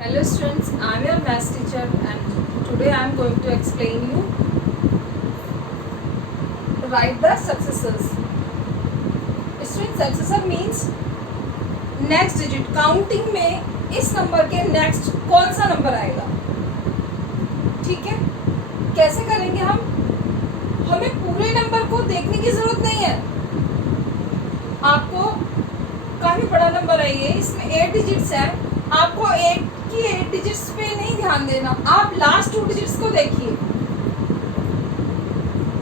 Hello students, I am your maths teacher and today I am going to explain you write the successors. Students, successor means next digit. Counting में इस number के next कौन सा number आएगा, ठीक है। कैसे करेंगे हम? हमें पूरे नंबर को देखने की जरूरत नहीं है। आपको काफी बड़ा नंबर है ये, इसमें 8 डिजिट्स है। आपको 8 डिजिट्स पे नहीं ध्यान देना, आप लास्ट 2 डिजिट्स को देखिए।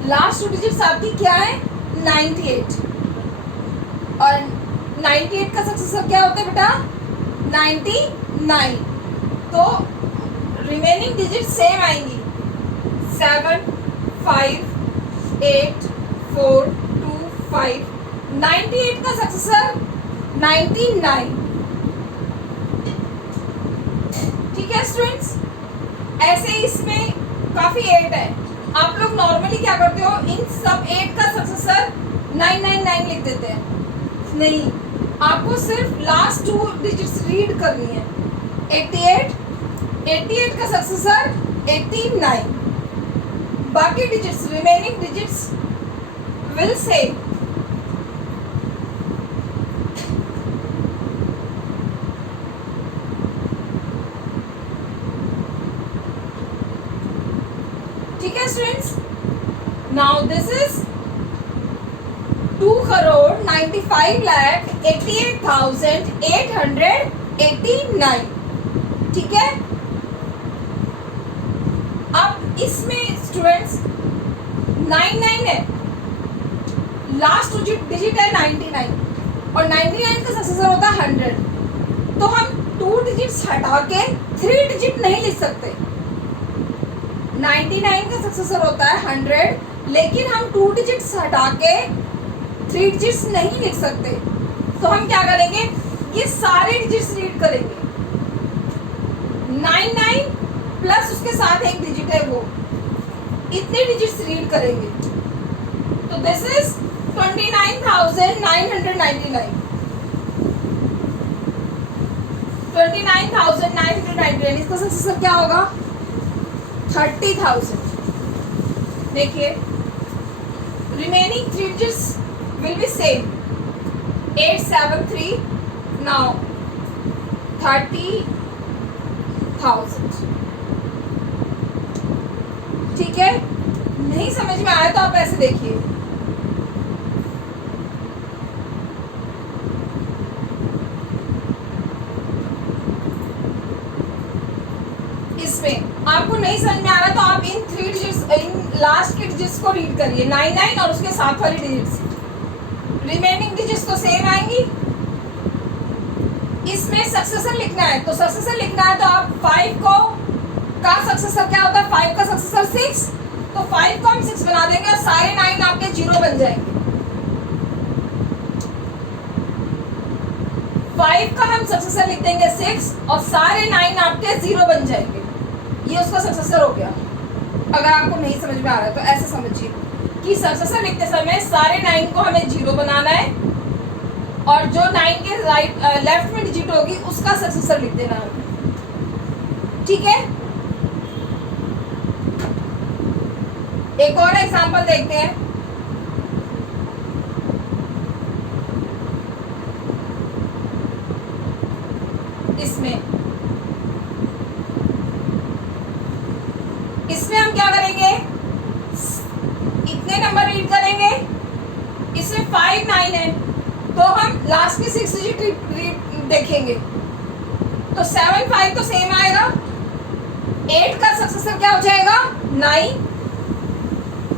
लास्ट 2 डिजिट्स आपकी क्या है? 98। और 98 का सक्सेसर क्या होता है बेटा? 99। तो रिमेनिंग डिजिट सेम आएंगी, 7 5 8 4 2 5। 98 का सक्सेसर 99। ठीक है स्टूडेंट्स, ऐसे ही इसमें काफी 8 है। आप लोग नॉर्मली क्या करते हो, इन सब 8 का सक्सेसर 999 लिख देते हैं। नहीं, आपको सिर्फ लास्ट 2 डिजिट्स रीड करनी है। 88 का सक्सेसर 89। बाकी digits, remaining digits will same. ठीक है स्टूडेंट्स, नाउ दिस इज 2,95,88,889। ठीक है। अब इसमें स्टूडेंट्स 99 है, लास्ट डिजिट है 99 और 99 का सक्सेसर होता है 100। तो हम 2 डिजिट्स हटा के 3 डिजिट नहीं लिख सकते। 99 का सक्सेसर होता है 100, लेकिन हम 2 डिजिट्स हटा के 3 डिजिट्स नहीं लिख सकते। तो हम क्या करेंगे, ये सारे डिजिट्स रीड करेंगे। 99 प्लस उसके साथ एक डिजिट है, वो इतने डिजिट्स रीड करेंगे। तो दिस इज 29,999। 29,999 इसका सक्सेसर क्या होगा? 30,000। देखिए, remaining 3 digits will be same, 873। Now 30,000। ठीक है। नहीं समझ में आया तो आप ऐसे देखिए, इसमें आपको नहीं समझ में आ रहा तो आप इन 3 डिजिट्स, इन लास्ट के डिजिट्स को रीड करिए, 99 और उसके साथ वाली डिजिट्स। रिमेनिंग डिजिट्स तो सेम आएंगी। इसमें सक्सेसर लिखना है, तो सक्सेसर लिखना है तो आप 5 को का सक्सेसर क्या होता है? 5 का सक्सेसर 6, तो 5 को हम 6 बना देंगे और सारे 9 आपके 0 बन जाएंगे। 5 का हम सक्सेसर लिख देंगे 6 और सारे 9 आपके 0 बन जाएंगे। ये उसका सक्सेसर हो गया। अगर आपको नहीं समझ में आ रहा है तो ऐसे समझिए कि सक्सेसर लिखते समय सारे 9 को हमें 0 बनाना है और जो 9 के लेफ्ट में डिजिट होगी उसका सक्सेसर लिख देना है। ठीक है। एक और एग्जांपल देखते हैं। इसमें हम क्या करेंगे, इतने नंबर रीड करेंगे। इसमें 5 9 है तो हम लास्ट के 6 डिजिट देखेंगे। तो 7 5 तो सेम आएगा। 8 का सक्सेसर क्या हो जाएगा? 9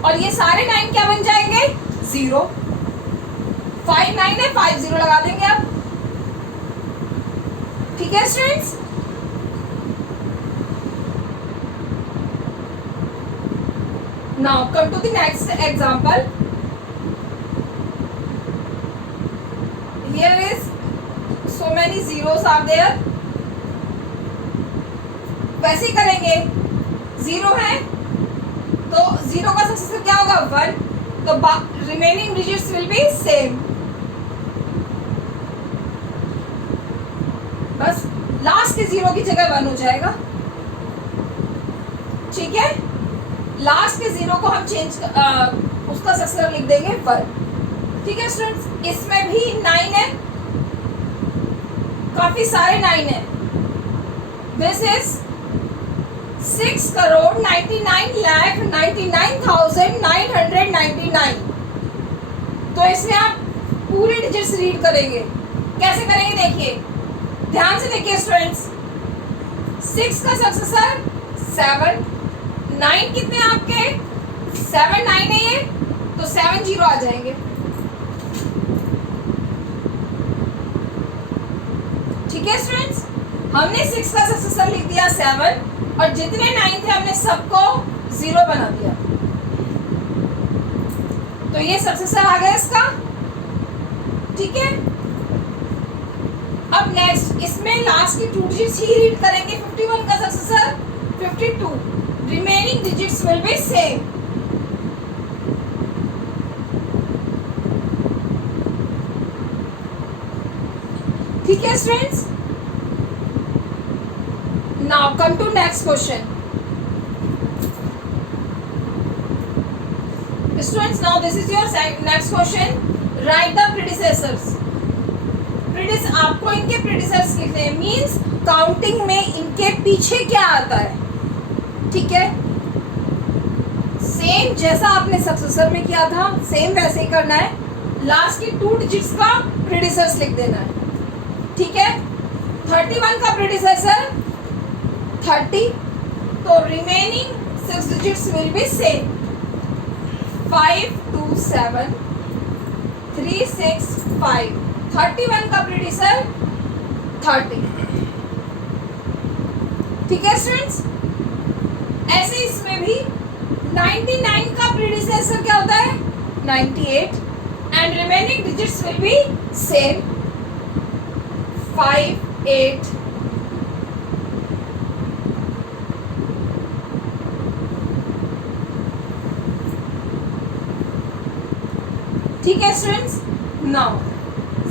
और ये सारे 9 क्या बन जाएंगे? 0। 5 9 है, 5 0 लगा देंगे आप। ठीक है students. Now come to the next example. Here is so many zeros are there. वैसे ही करेंगे, 0 है तो 0 का सक्सेसर क्या होगा? 1। तो remaining digits will be same. बस लास्ट के जीरो की जगह 1 हो जाएगा, ठीक है। लास्ट के जीरो को हम उसका सक्सेसर लिख देंगे 1, ठीक है स्टूडेंट्स। इसमें भी 9 है, काफी सारे 9 है। This is 6,99,99,999। तो इसमें आप पूरे डिजिट्स रीड करेंगे। कैसे करेंगे देखिए, ध्यान से देखिए स्टूडेंट्स। 6 का सक्सेसर 7, 9 कितने आपके 7 9 है ये, तो 7 0 आ जाएंगे, ठीक है स्टूडेंट्स। हमने 6 का सक्सेसर लिख दिया 7 और जितने 9 थे हमने सबको 0 बना दिया, तो ये सक्सेसर आ गया इसका, ठीक है। अब नेक्स्ट इसमें लास्ट की 2 डिजिट्स ही रीड करेंगे। 51 का successor 52, remaining digits will be same, ठीक है students. Now come to next question. Students, now this is your next question. Write the predecessors. आपको इनके predecessors लिखने हैं, means काउंटिंग में इनके पीछे क्या आता है, ठीक है। सेम जैसा आपने सक्सेसर में किया था सेम वैसे ही करना है। लास्ट की 2 डिजिट्स का predecessors लिख देना है, ठीक है। 31 का predecessor 30, तो remaining 6 digits will be same, 5 2 7 3 6 5। 31 का प्रीडिसेसर 30, ठीक है स्टूडेंट्स। ऐसे इसमें भी 99 का प्रीडिसेसर क्या होता है 98 and remaining digits will be same, 5 8। ठीक है स्टूडेंट्स। नाउ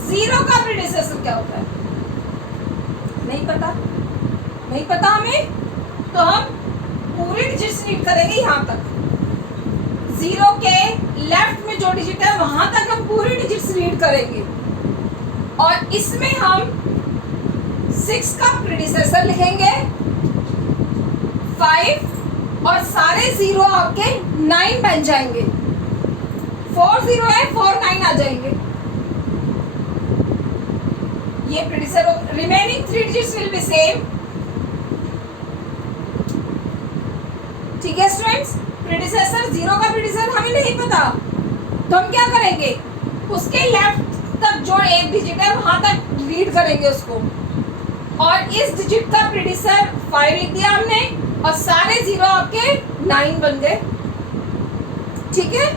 0 का प्रीडिसेसर क्या होता है, नहीं पता हमें, तो हम पूरे डिजिट्स रीड करेंगे यहाँ तक। 0 के लेफ्ट में जो डिजिट है वहां तक हम पूरे डिजिट्स रीड करेंगे और इसमें हम 6 का प्रीडिसेसर लिखेंगे 5 और सारे 0 आपके 9 बन जाएंगे। 4 0 है, 4 9 आ जाएंगे। ये predecessor, remaining 3 digits will be same, ठीक है स्टूडेंट्स। प्रीडिसेसर 0 का प्रीडिसेसर हमें नहीं पता, तो हम क्या करेंगे, उसके लेफ्ट तक जो एक डिजिट है वहां तक रीड करेंगे उसको, और इस डिजिट का प्रीडिसेसर 5 लिख दिया हमने और सारे 0 आपके 9 बन गए, ठीक है।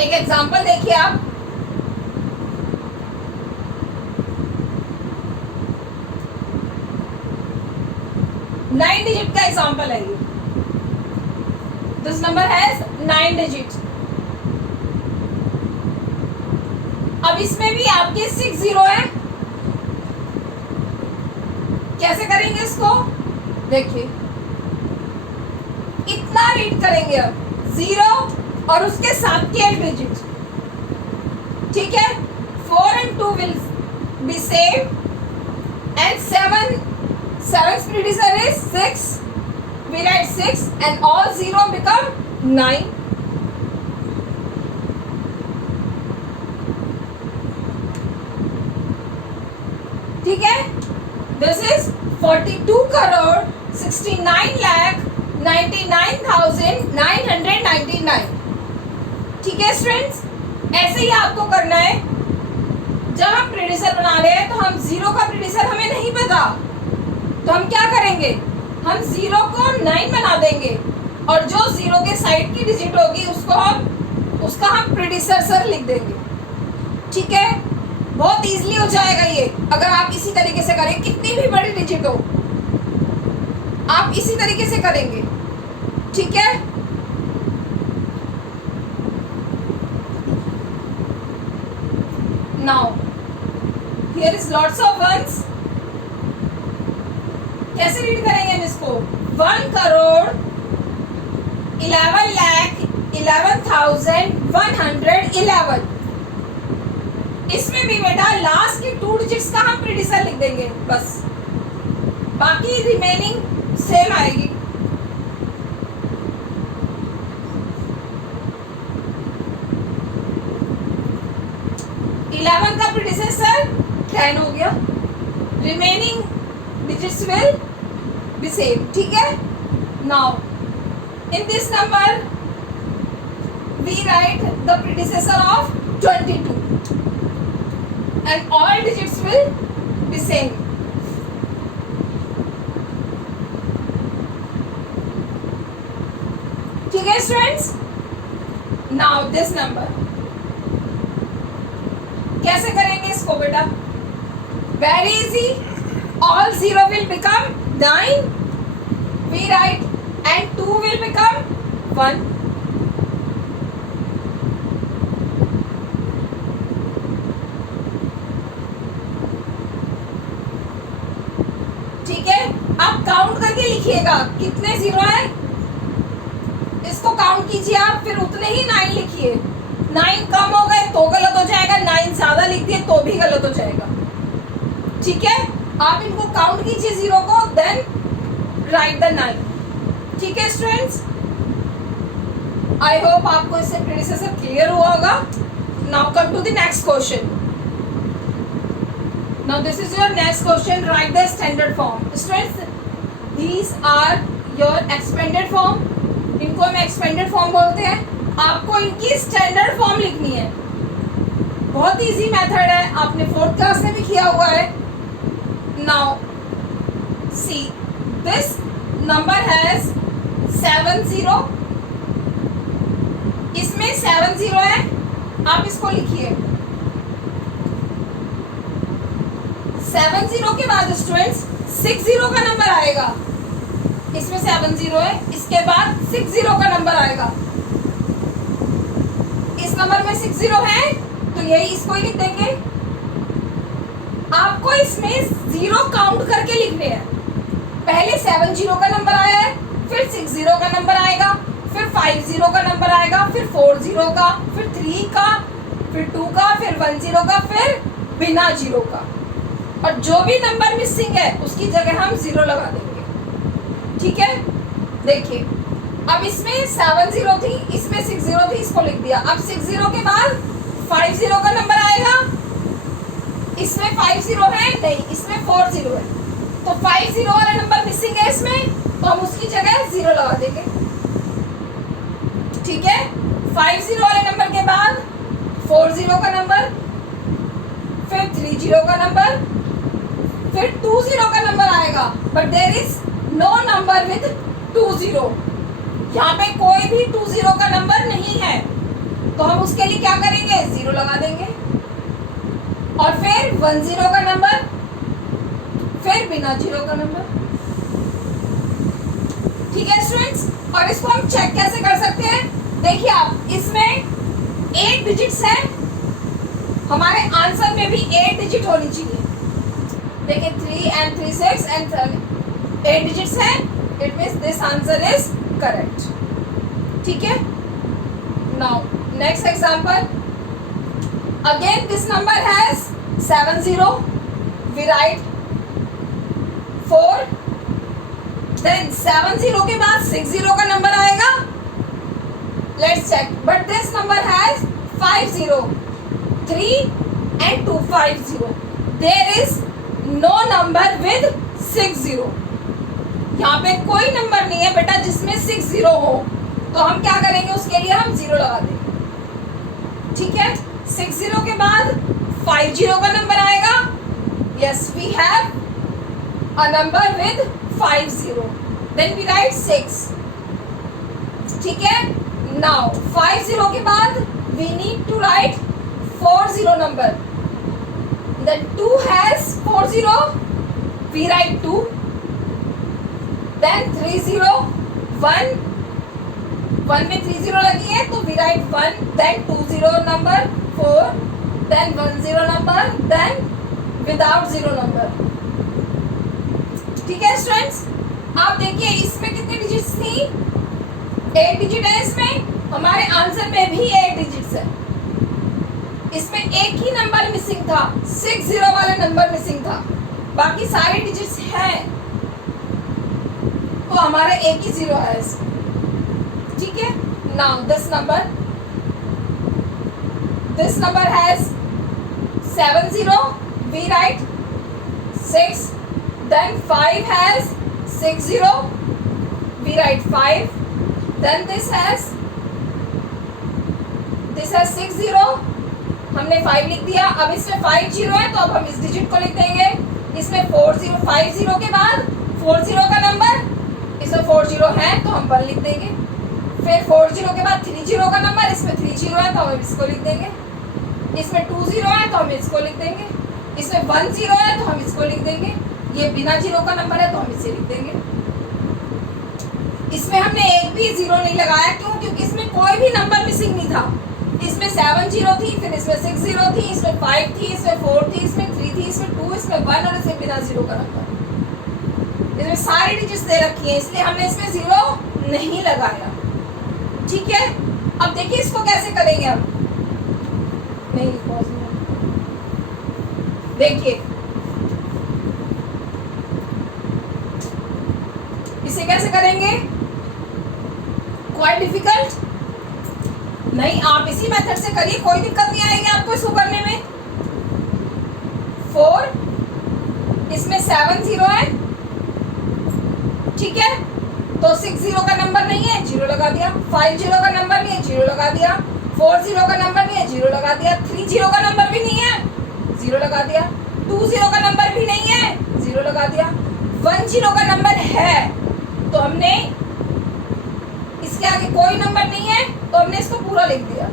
एक एग्जांपल देखिए आप, नाइन डिजिट का एग्जांपल है ये। This number has 9 digit. अब इसमें भी आपके 6 0 है, कैसे करेंगे इसको देखिए, इतना रीड करेंगे अब 0 और उसके साथ के 8 डिजिट, ठीक है। 4 and 2 will be same and 7's predecessor is 6, we write 6 and all 0 become 9, ठीक है। This is 42,69,99,999, ठीक है स्टूडेंट्स। ऐसे ही आपको करना है। जब हम प्रीडिसेसर बना रहे हैं तो हम 0 का प्रीडिसेसर हमें नहीं पता, तो हम क्या करेंगे, हम 0 को 9 बना देंगे और जो 0 के साइड की डिजिट होगी उसका हम प्रीडिसेसर लिख देंगे, ठीक है। बहुत इजीली हो जाएगा ये अगर आप इसी तरीके से करें, कितनी भी बड़ी डिजिट हो आप इसी तरीके से करेंगे, ठीक है। Now here is lots of ones, कैसे रीड करेंगे हम इसको? 1,11,11,111। इसमें भी बेटा लास्ट के 2 डिजिट्स का हम प्रीडिसेसर लिख देंगे बस, बाकी रिमेनिंग सेम आएगी। इलेवन का प्रीडिसेसर 10 हो गया, remaining digits will be same. ठीक है, now in this number we write the predecessor of 22 and all digits will be same. ठीक है स्टूडेंट्स, नाउ दिस नंबर कैसे करेंगे इसको बेटा? Very easy, all 0 will become 9, we write, and 2 will become 1. ठीक है, आप काउंट करके लिखिएगा कितने 0 है, इसको काउंट कीजिए आप, फिर उतने ही 9 लिखिए। 9 कम हो गए तो गलत हो जाएगा, 9 ज्यादा लिख दिए तो भी गलत हो जाएगा। ठीक है, आप इनको काउंट कीजिए 0 को, देन राइट द 9। ठीक है स्टूडेंट्स, आई होप आपको इससे प्रीडिसेसर क्लियर हुआ होगा। Now come to the next question. Now this is your next question. Write the standard form. Students, these are your expanded form. इनको हम expanded form बोलते हैं। आपको इनकी standard form लिखनी है। बहुत इजी मेथड है, आपने 4th क्लास में भी किया हुआ है। Now see, this number has 7 0. इसमें 7 0 है, आप इसको लिखिए। 7 0 के बाद स्टूडेंट्स 6 0 का नंबर आएगा, इसमें 7 0 है, इसके बाद 6 0 का नंबर आएगा। इस नंबर में 6 0 है तो यही इसको ही लिख देंगे। आपको इसमें 0 काउंट करके लिखने हैं। पहले 7 0 का नंबर आया है, फिर 6 0 का नंबर आएगा, फिर 5 0 का नंबर आएगा, फिर 4 0 का, फिर 3 का, फिर 2 का, फिर 1 0 का, फिर बिना 0 का, और जो भी नंबर मिसिंग है उसकी जगह हम 0 लगा देंगे। ठीक है, देखिए अब इसमें 7 0 थी, इसमें 6 0 थी, इसको लिख दिया। अब 6 0 के बाद 5 0 का नंबर आएगा, इसमें 5 0 है नहीं, इसमें 4 0 है, तो 5 0 वाला नंबर मिसिंग है इसमें, तो हम उसकी जगह 0 लगा देंगे। ठीक है, 5 0 वाले नंबर के बाद 4 0 का नंबर, फिर 3 0 का नंबर, फिर 2 0 का नंबर आएगा, but there is no number with 2 0। यहाँ पे कोई भी 2 0 का नंबर नहीं है, तो हम उसके लिए क्या करेंगे? 0 लगा देंगे। और फिर 1 0 का नंबर, फिर बिना 0 का नंबर। ठीक है स्टूडेंट्स, और इसको हम चेक कैसे कर सकते हैं? देखिए आप, इसमें 8 डिजिट्स हैं, हमारे आंसर में भी 8 डिजिट होनी चाहिए। देखिए 3 and 3 6 and 8 डिजिट्स हैं, it means this answer is correct. ठीक है, now next example, again this number has 7 0, we write 4, then 7 0 के बाद 6 0 का नंबर आएगा, let's check, but this number has 5 0, 3 and 2 5 0, there is no number with 6 0। यहाँ पे कोई नंबर नहीं है बेटा जिसमें 6 0 हो, तो हम क्या करेंगे? उसके लिए हम 0 लगा देंगे। ठीक है, 6 0 के बाद 5 0 का नंबर आएगा, yes we have a number with 5 0, then we write 6। ठीक है, नाउ 5 0 के बाद we need to write 4 0 number, then 2 has 4 0, we write 2, then 3 0 1, 1 में 3 0 लगी है तो we write 1, then 2 0 number 4, then 1 0 number, then without 0 number। ठीक है स्टूडेंट्स, आप देखिए इसमें कितनी डिजिट्स थी, 8 डिजिट है इसमें, हमारे आंसर में भी 8 डिजिट्स है। इसमें एक ही नंबर मिसिंग था, 60 वाला नंबर मिसिंग था, बाकी सारे डिजिट्स हैं, तो हमारा एक ही 0 है इसमें। ठीक है, now this number has 7 0, we write 6, then 5 has 6 0, we write 5, then this has 6 0, हमने 5 लिख दिया। अब इसमें 5 0 है तो अब हम इस डिजिट को लिख देंगे। इसमें 4 0 5 0 के बाद 4 0 का नंबर, इसमें 4 0 है तो हम 1 लिख देंगे। फिर 4 0 के बाद 3 0 का नंबर, इसमें 3 0 है तो हम इसको लिख देंगे। इसमें 2 0 है तो हम इसको लिख देंगे। इसमें 1 0 है तो हम इसको लिख देंगे। ये बिना 0 का नंबर है तो हम इसे लिख देंगे। इसमें हमने एक भी 0 नहीं लगाया, क्यों? क्योंकि इसमें कोई भी नंबर मिसिंग नहीं था। इसमें 7 0 थी, फिर इसमें 6 0 थी, इसमें 5 थी, इसमें 4 थी, इसमें 3 थी, इसमें 2, इसमें 1 और इसमें बिना 0 का नंबर। इसमें सारी डिजिट्स दे रखी है, इसलिए हमने इसमें 0 नहीं लगाया। ठीक है, अब देखिए इसको कैसे करेंगे हम। नहीं, देखिए इसे कैसे करेंगे, क्वाइट डिफिकल्ट नहीं, आप इसी मेथड से करिए, कोई दिक्कत नहीं आएगी आपको इसको करने में। 4, इसमें 7 0 है, ठीक है, तो 6 0 का नंबर नहीं है, 0 लगा दिया। 5 0 का नंबर नहीं है, 0 लगा दिया। 4 0 का नंबर नहीं है, 0 लगा दिया। 3 0 का नंबर भी नहीं है, 0 लगा दिया। 2 0 का नंबर भी नहीं है, 0 लगा दिया। 1 0 का नंबर है तो हमने इसके आगे कोई नंबर नहीं है तो हमने इसको पूरा लिख दिया।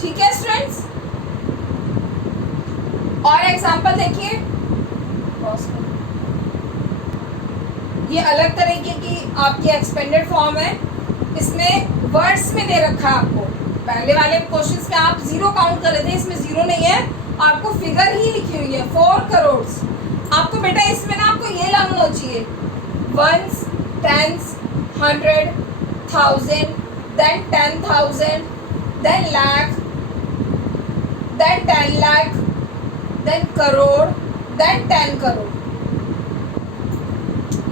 ठीक है स्टूडेंट्स, और एग्जांपल देखिए, ये अलग तरीके की आपकी एक्सपेंडेड फॉर्म है। इसमें वर्ड्स में दे रखा है आपको, पहले वाले क्वेश्चंस में आप 0 काउंट कर रहे थे, इसमें 0 नहीं है, आपको फिगर ही लिखी हुई है 4 करोड़। आपको बेटा इसमें ना आपको ये लाना चाहिए, 1s, 10s, 100, 1000, then 10,000, then lakh, then 10 lakh, then crore, then 10 crore.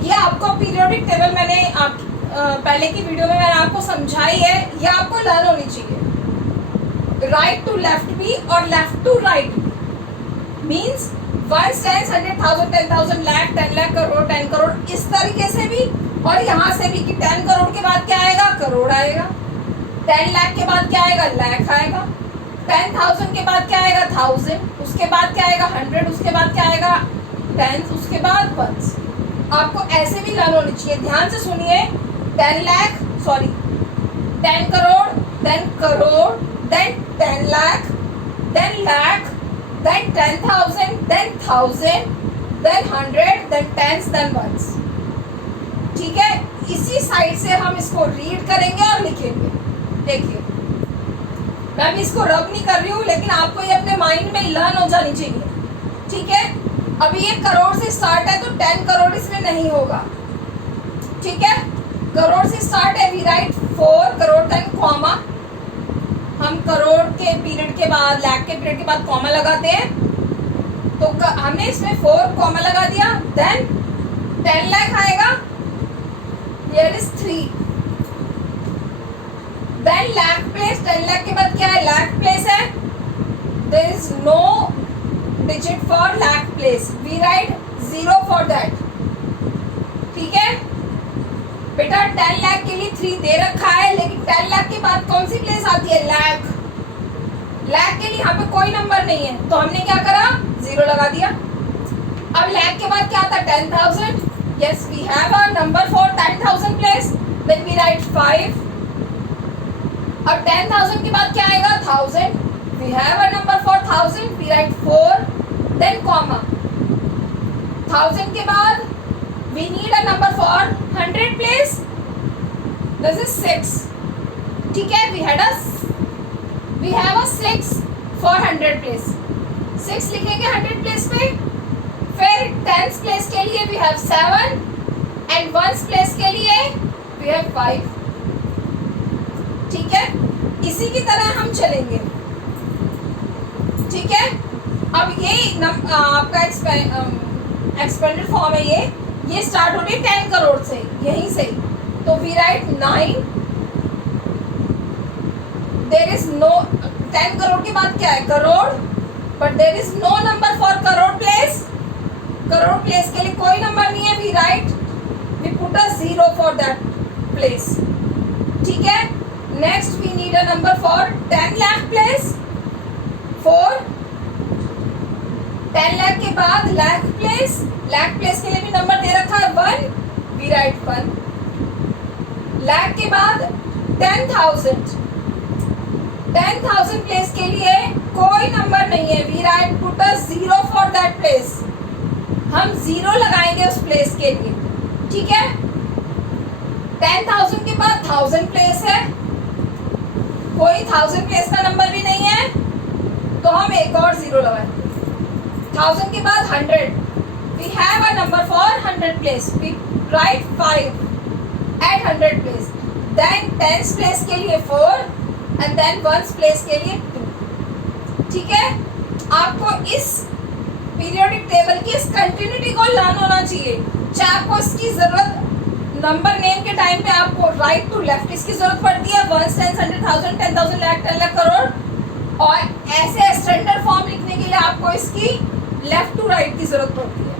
ये आपको पीरियोडिक टेबल मैंने पहले की वीडियो में मैंने आपको समझाई है, ये आपको लर्न होनी चाहिए। राइट टू लेफ्ट भी और left to right means 1, 10, 100, 1000, 10,000, lakh, 10 lakh, crore, 10 crore, इस तरीके से भी, और यहाँ से भी कि 10 करोड़ के बाद क्या आएगा, करोड़ आएगा। 10 लाख के बाद क्या आएगा, लाख आएगा। 10,000 के बाद क्या आएगा, 1000, उसके बाद क्या आएगा, 100, उसके बाद क्या आएगा, 10, उसके बाद 1। आपको ऐसे भी लर्न होनी चाहिए, ध्यान से सुनिए। 10 lakh, sorry 10 crore, then crore, then 10 lakh, then lakh, then 10,000, then 1000, then 100, then tens, then ones। ठीक है, इसी साइड से हम इसको रीड करेंगे और लिखेंगे। देखिए मैं भी इसको रब नहीं कर रही हूँ, लेकिन आपको ये अपने माइंड में लर्न हो जानी चाहिए। ठीक है, अभी ये करोड़ से स्टार्ट है तो 10 करोड़ इसमें नहीं होगा। ठीक है, करोड़ से स्टार्ट है, we write 4 crore, then comma, हम करोड़ के पीरियड के बाद, लाख के पीरियड के बाद कॉमा लगाते हैं, तो हमने इसमें 4 कॉमा लगा दिया। देन 10 लाख आएगा, here is 3, then lakh place, 10 lakh के बाद क्या है, लाख प्लेस है, there is no digit for lakh place, we write 0 for that. ठीक है बेटा, 10 लाख के लिए 3 दे रखा है, लेकिन 10 लाख के बाद कौन सी प्लेस आती है, लाख। लाख के लिए यहाँ पे कोई नंबर नहीं है, तो हमने क्या करा, 0 लगा दिया। अब लाख के बाद क्या आता है, 10,000, yes we have a number for 10,000 place, then we write 5। अब 10,000 के बाद क्या आएगा, 1000, we have a number for 1000, we write 4, then comma. 1000 के बाद we need a number for 100 place, this is 6। ठीक है, we have a 6 for 100 place, 6 लिखेंगे 100 place पे। फिर टेंस प्लेस के लिए we have 7 and ones place के लिए वी हैव 5. ठीक है, इसी की तरह हम चलेंगे. ठीक है, अब ये आपका एक्सपेंडेड फॉर्म है. ये स्टार्ट हो रही है 10 करोड़ से, यहीं से. तो we write 9. There is no 10 crore के बाद क्या है? Crore. But there is no number for crore place. Crore place के लिए कोई नंबर नहीं है. We write, we put a 0 for that place. ठीक है, next we need a number for 10 lakh place. 4. 10 lakh के बाद लाख प्लेस. लाख प्लेस के लिए भी नंबर दे रखा है 1. We write 1. लाख के बाद 10,000. 10,000 प्लेस के लिए कोई नंबर नहीं है. We write put a 0 for that place. हम 0 लगाएंगे उस प्लेस के लिए. ठीक है, 10,000 के बाद 1000 प्लेस है. कोई 1000 प्लेस का नंबर भी नहीं है, तो हम एक और 0 लगाएंगे. 1000 के बाद 100. We have a number for 100 place. We write 5 at 100 place. Then 10th place के लिए 4 एंड देन 1st प्लेस के लिए 2. ठीक है, आपको इस पीरियोडिक टेबल की इस कंटिन्यूटी को लर्न होना चाहिए. चाहे आपको इसकी जरूरत नंबर नेम के टाइम पे आपको राइट टू लेफ्ट इसकी जरूरत पड़ती है. 1 10 100,000 10,000 लाख 10 लाख करोड़. और ऐसे स्टैंडर्ड फॉर्म लिखने के लिए आपको इसकी लेफ्ट टू राइट की जरूरत पड़ती है.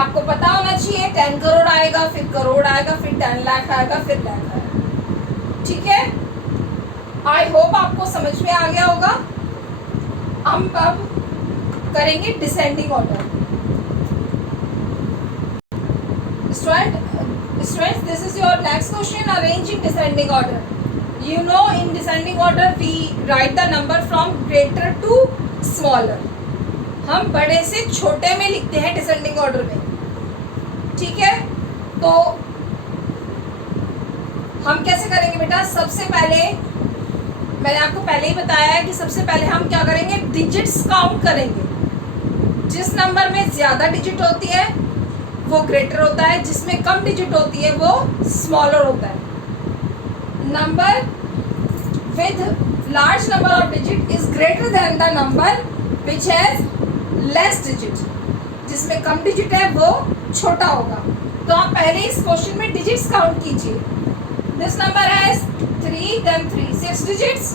आपको पता होना चाहिए 10 करोड़ आएगा, फिर करोड़ आएगा, फिर 10 लाख आएगा, फिर लाख आएगा. ठीक है, आई होप आपको समझ में आ गया होगा. हम अब करेंगे descending order. Students, this is your next question. Arrange in descending order. You know, in descending order we write the number from greater to smaller. हम बड़े से छोटे में लिखते हैं डिसेंडिंग ऑर्डर में. ठीक है, तो हम कैसे करेंगे बेटा? सबसे पहले मैंने आपको पहले ही बताया है कि सबसे पहले हम क्या करेंगे? डिजिट्स काउंट करेंगे. जिस नंबर में ज़्यादा डिजिट होती है वो ग्रेटर होता है, जिसमें कम डिजिट होती है वो स्मॉलर होता है. Number with large number of digit is greater than the number which has less digit. जिसमें कम डिजिट है वो छोटा होगा. तो आप पहले इस क्वेश्चन में डिजिट्स काउंट कीजिए. This number has 3 then 3 6 digits.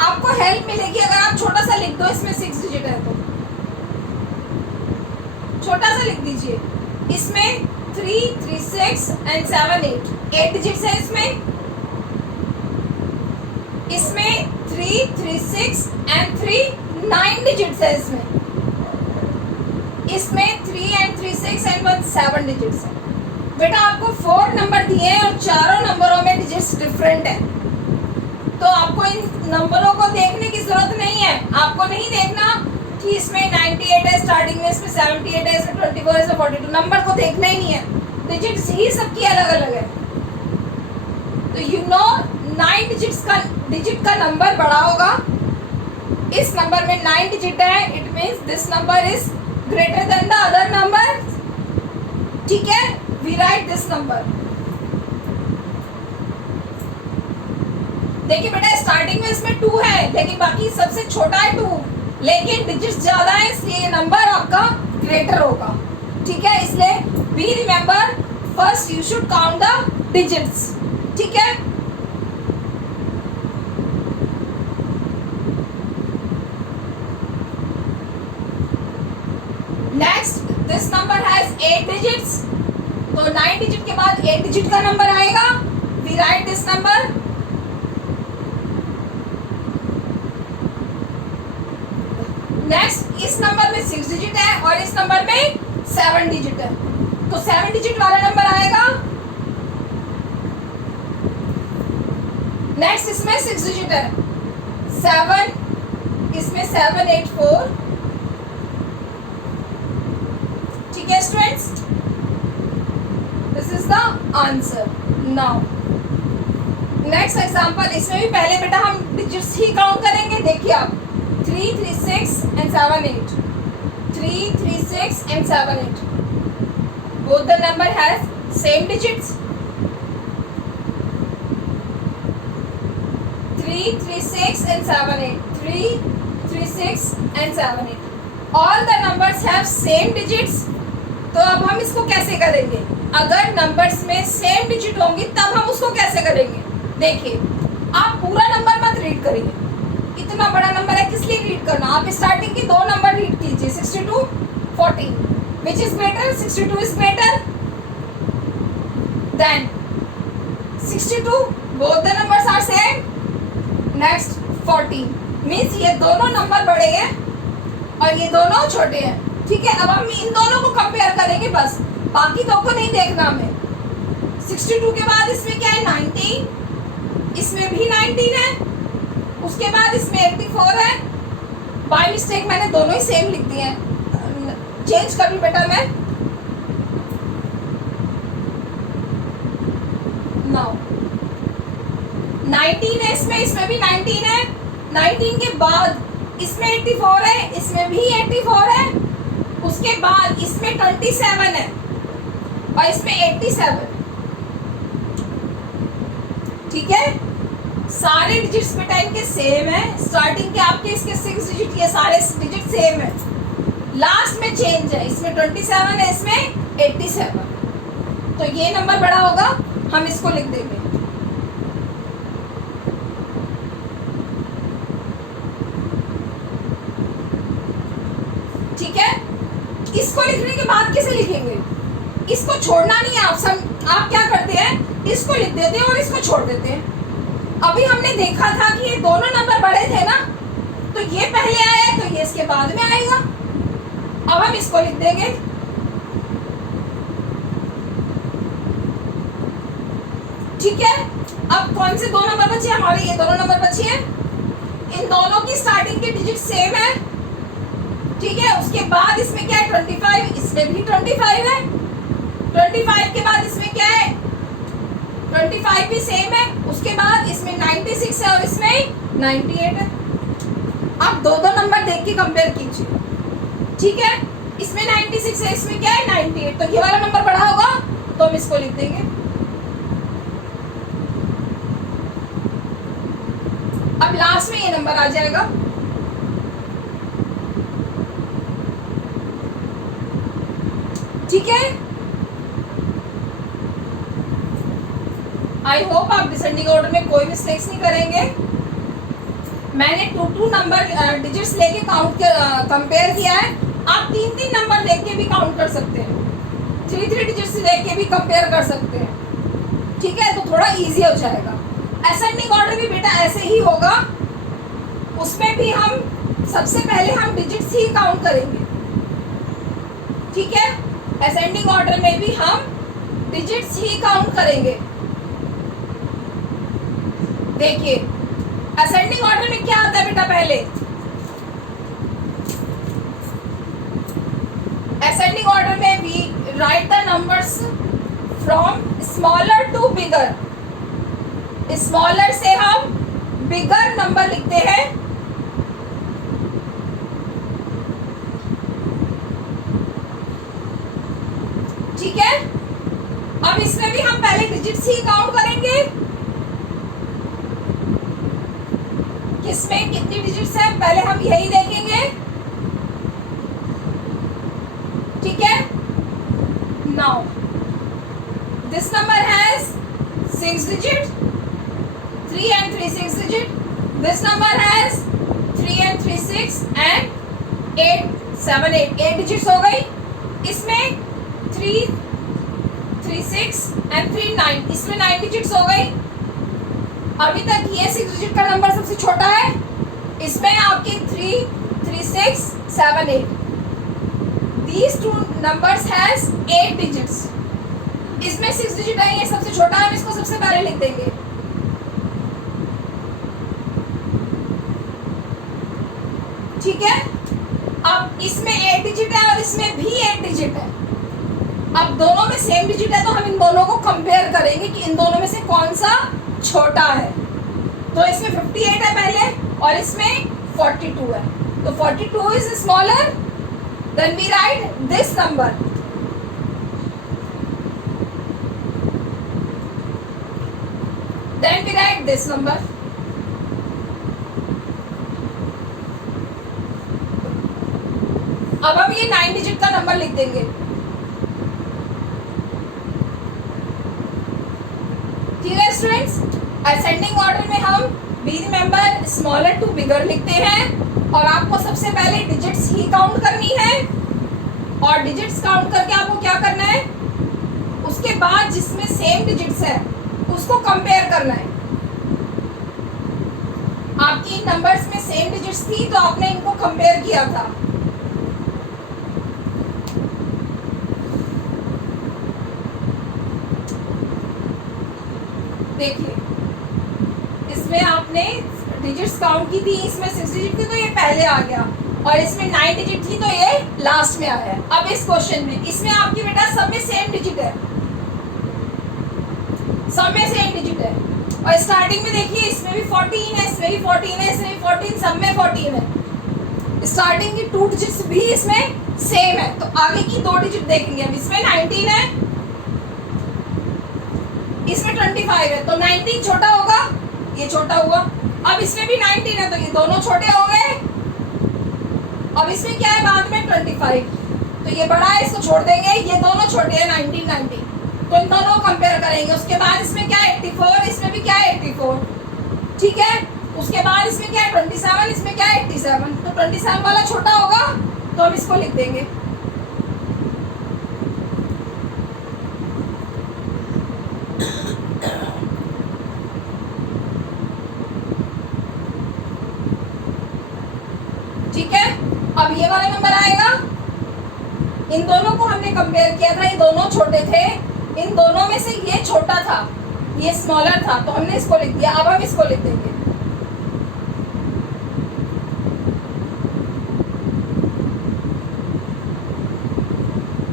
आपको हेल्प मिलेगी अगर आप छोटा सा लिख दो. इसमें 6 डिजिट है तो छोटा सा लिख दीजिए. इसमें 3 3 6 एंड 7 8 डिजिट्स है. इसमें 3 3 6 एंड 3 9 डिजिट्स है. इसमें 3 एंड 3 6 एंड 1 7 डिजिट्स है. बेटा आपको 4 नंबर दिए हैं और चारों नंबरों में डिजिट्स डिफरेंट है. तो आपको इन नंबरों को देखने की जरूरत नहीं है. आपको नहीं देखना कि इसमें 98 है स्टार्टिंग में, इसमें 78 है, इसमें 24 है, इसमें 42. नंबर को देखना ही नहीं है. डिजिट्स ही सबकी अलग अलग है. तो यू नो 9 डिजिट का नंबर बड़ा होगा. इस नंबर में 9 डिजिट है. It means this number is greater than the other number. ठीक है, वी राइट दिस नंबर. देखिए बेटा स्टार्टिंग में इसमें 2 है लेकिन बाकी सबसे छोटा है 2. लेकिन डिजिट्स ज्यादा है इसलिए नंबर आपका ग्रेटर होगा. ठीक है, इसलिए be remember first you should count the digits. ठीक है, next this number has 8 digits. तो 9 डिजिट के बाद 8 डिजिट का नंबर आएगा. We write this number. Next इस नंबर में 6 डिजिट है और इस नंबर में 7 डिजिट है. तो 7 डिजिट वाला नंबर आएगा. नेक्स्ट इसमें 6 डिजिट है 7. इसमें 7 8 4. ठीक है students, this is the answer. Now next example. इसमें भी पहले बेटा हम डिजिट्स ही काउंट करेंगे. देखिए आप 3 3 6 and 7 8. 3, 3, 6 and 7, 8. Both the number has same digits. 3, 3, 6 and 7, 8. 3, 3, 6 and 7, 8. All the numbers have same digits. तो अब हम इसको कैसे करेंगे? अगर नंबर्स में सेम डिजिट होंगी तब हम उसको कैसे करेंगे? देखिए, आप पूरा नंबर मत रीड करिए, इतना बड़ा नंबर है किस लिए रीड करना? आप स्टार्टिंग के दो नंबर रीड कीजिए, 62, 14. Which is greater? 62 is greater than 62. Both the numbers are same. Next 14 means ये दोनों नंबर बड़े हैं और ये दोनों छोटे हैं. ठीक है, अब हम इन दोनों को कंपेयर करेंगे बस, बाकी दो को नहीं देखना हमें. 62 के बाद इसमें क्या है? 19. इसमें भी 19 है. उसके बाद इसमें 84 है. बाय मिस्टेक मैंने दोनों ही सेम लिख दिए हैं, चेंज कर लूं बेटा मैं. नाउ 19 है इसमें, इसमें भी 19 है. 19 के बाद इसमें 84 है, इसमें भी 84 है. उसके बाद इसमें 27 है और इसमें 87. ठीक है, सारे डिजिट्स बेटा इनके सेम है. स्टार्टिंग के आपके इसके 6 डिजिट, ये सारे डिजिट सेम है. लास्ट में चेंज है, इसमें 27 है, इसमें 87. तो ये नंबर बड़ा होगा, हम इसको लिख देंगे. ठीक है, इसको लिखने के बाद किसे लिखेंगे? इसको छोड़ना नहीं है. आप क्या करते हैं? इसको लिख देते हैं और इसको छोड़ देते हैं. अभी हमने देखा था कि ये दोनों नंबर बड़े थे ना, तो ये पहले आया तो ये इसके बाद में आएगा. अब हम इसको लिख देंगे. ठीक है, अब कौन से दो नंबर बचे हमारे? ये दोनों नंबर बचे हैं. इन दोनों की स्टार्टिंग के डिजिट सेम है. ठीक है, उसके बाद इसमें क्या है? 25. इसमें भी 25 है. 25 के बाद इसमें क्या है? 25 भी सेम है. उसके बाद इसमें 96 है और इसमें 98 है. आप दो दो नंबर देख के कंपेयर कीजिए. ठीक है, इसमें 96 है, इसमें क्या है? 98. तो ये वाला नंबर बड़ा होगा तो हम इसको लिख देंगे. अब लास्ट में ये नंबर आ जाएगा. ठीक है, आई होप आप डिसेंडिंग ऑर्डर में कोई मिस्टेक्स नहीं करेंगे. मैंने 2 नंबर डिजिट्स लेके कंपेयर किया है. आप 3 नंबर देख के भी काउंट कर सकते हैं, 3 डिजिट्स देख के भी कंपेयर कर सकते हैं. ठीक है, तो थोड़ा इजी हो जाएगा. असेंडिंग ऑर्डर भी बेटा ऐसे ही होगा. उसमें भी हम सबसे पहले हम डिजिट्स ही काउंट करेंगे. ठीक है, असेंडिंग ऑर्डर में भी हम डिजिट्स ही काउंट करेंगे. देखिए, असेंडिंग ऑर्डर में क्या आता है बेटा? पहले असेंडिंग ऑर्डर में we write the numbers from smaller to bigger. Smaller से हम बिगर नंबर लिखते हैं. ठीक है, अब इसमें भी हम पहले डिजिट्स ही काउंट करेंगे. किसमें कितनी डिजिट्स हैं पहले हम यही देखेंगे. ठीक है, now this number has 6 digit, 3 and 3 6 digit. This number has 3 and 3 6 and 8 7 8 digits हो गई. इसमें 3 3 6 and 3 9, इसमें 9 digits हो गई. अभी तक ये 6 डिजिट का नंबर सबसे छोटा है. इसमें आपके 3 3 6 7 8. These 2 numbers has 8 digits. इसमें 6 डिजिट है, ये सबसे छोटा है. हम इसको सबसे पहले लिख देंगे. ठीक है, अब इसमें 8 डिजिट है और इसमें भी 8 डिजिट है. अब दोनों में सेम डिजिट है तो हम इन दोनों को कंपेयर करेंगे कि इन दोनों में से कौन सा छोटा है. तो इसमें 58 है पहले और इसमें 42 है. तो 42 is smaller then we write this number. Then we write this number. अब हम ये 9 डिजिट का नंबर लिख देंगे। ठीक है स्टूडेंट्स, असेंडिंग ऑर्डर में हम बी रिमेंबर स्मॉलर टू बिगर लिखते हैं और आपको सबसे पहले डिजिट्स ही काउंट करनी है और डिजिट्स काउंट करके आपको क्या करना है, उसके बाद जिसमें सेम डिजिट्स है उसको कंपेयर करना है। आपकी इन नंबर्स में सेम डिजिट्स थी तो आपने इनको कंपेयर किया था। देखिए इसमें आपने डिजिट्स काउंट की थी, इसमें 6 डिजिट थी तो ये पहले आ गया और इसमें 9 डिजिट थी तो ये लास्ट में आया। अब इस क्वेश्चन में इसमें आपकी बेटा सब में सेम डिजिट है, सब में सेम डिजिट है और स्टार्टिंग में देखिए इसमें भी 14 है, इसमें भी 14 है, इसमें भी 14, सब में 14 है। स्टार्टिंग की 2 डिजिट्स भी इसमें सेम है तो आगे की 2 डिजिट देखेंगे। अब इसमें 19 है, इसमें 25 है तो 19 छोटा होगा, ये छोटा हुआ। अब इसमें भी 19 है तो ये दोनों छोटे हो गए। अब इसमें क्या है बाद में 25 तो ये बड़ा है, इसको छोड़ देंगे, ये दोनों छोटे हैं 19 19 तो इन दोनों को कंपेयर करेंगे। उसके बाद इसमें क्या है 84, इसमें भी क्या है 84, ठीक है। उसके बाद इसमें क्या है 27, इसमें क्या है 87 तो 27 वाला छोटा होगा तो हम इसको लिख देंगे। ठीक है, अब ये वाला नंबर आएगा, इन दोनों को हमने कंपेयर किया था, ये दोनों छोटे थे, इन दोनों में से ये छोटा था, ये स्मॉलर था तो हमने इसको लिख दिया। अब हम इसको लिख देंगे।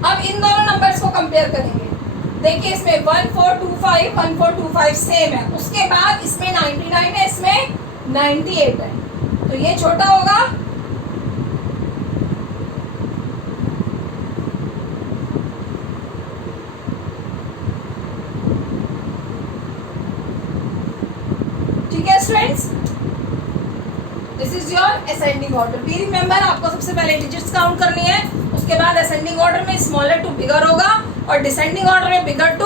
अब इन दोनों नंबर्स को कंपेयर करेंगे। देखिए इसमें 1425 सेम है, उसके बाद इसमें 99 है, इसमें 98 है तो ये छोटा होगा। ठीक है students, this is your ascending order. Be remember आपको सबसे पहले डिजिट्स काउंट करनी है, उसके बाद असेंडिंग ऑर्डर में स्मॉलर टू बिगर होगा और डिसेंडिंग ऑर्डर में बिगर टू